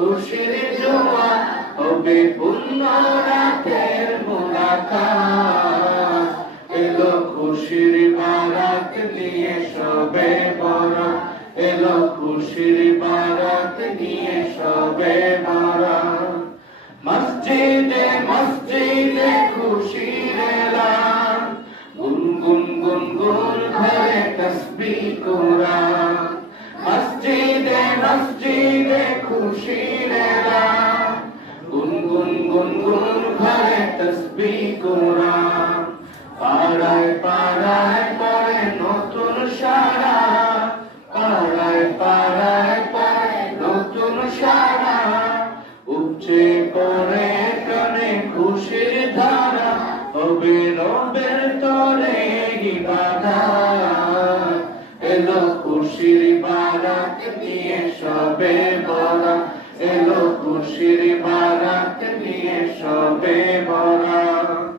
খুশির জোয়ার হবে পূর্ণ রাতের মুলাকাত। এলো খুশির বারাত নিয়ে সবে বরাত, এলো খুশির বারাত নিয়ে সবে বরাত। মসজিদে মসজিদে খুশির এলান, গুনগুন গুনগুন ঘরে তাসবিহ কোরআন। মসজিদে মসজিদে খুশির এলান, গুনগুন গুনগুন ঘরে তাসবিহ কোরআন। পাড়ায় পাড়ায় পড়ে নতুন সারা, পাড়ায় পাড়ায় পড়ে নতুন সারা। উপচে পড়ে প্রাণে খুশির ধারা, হবে রবের তরে ইবাদত। এলো খুশির বারাত নিয়ে সবে বরাত, এলো খুশির বারাত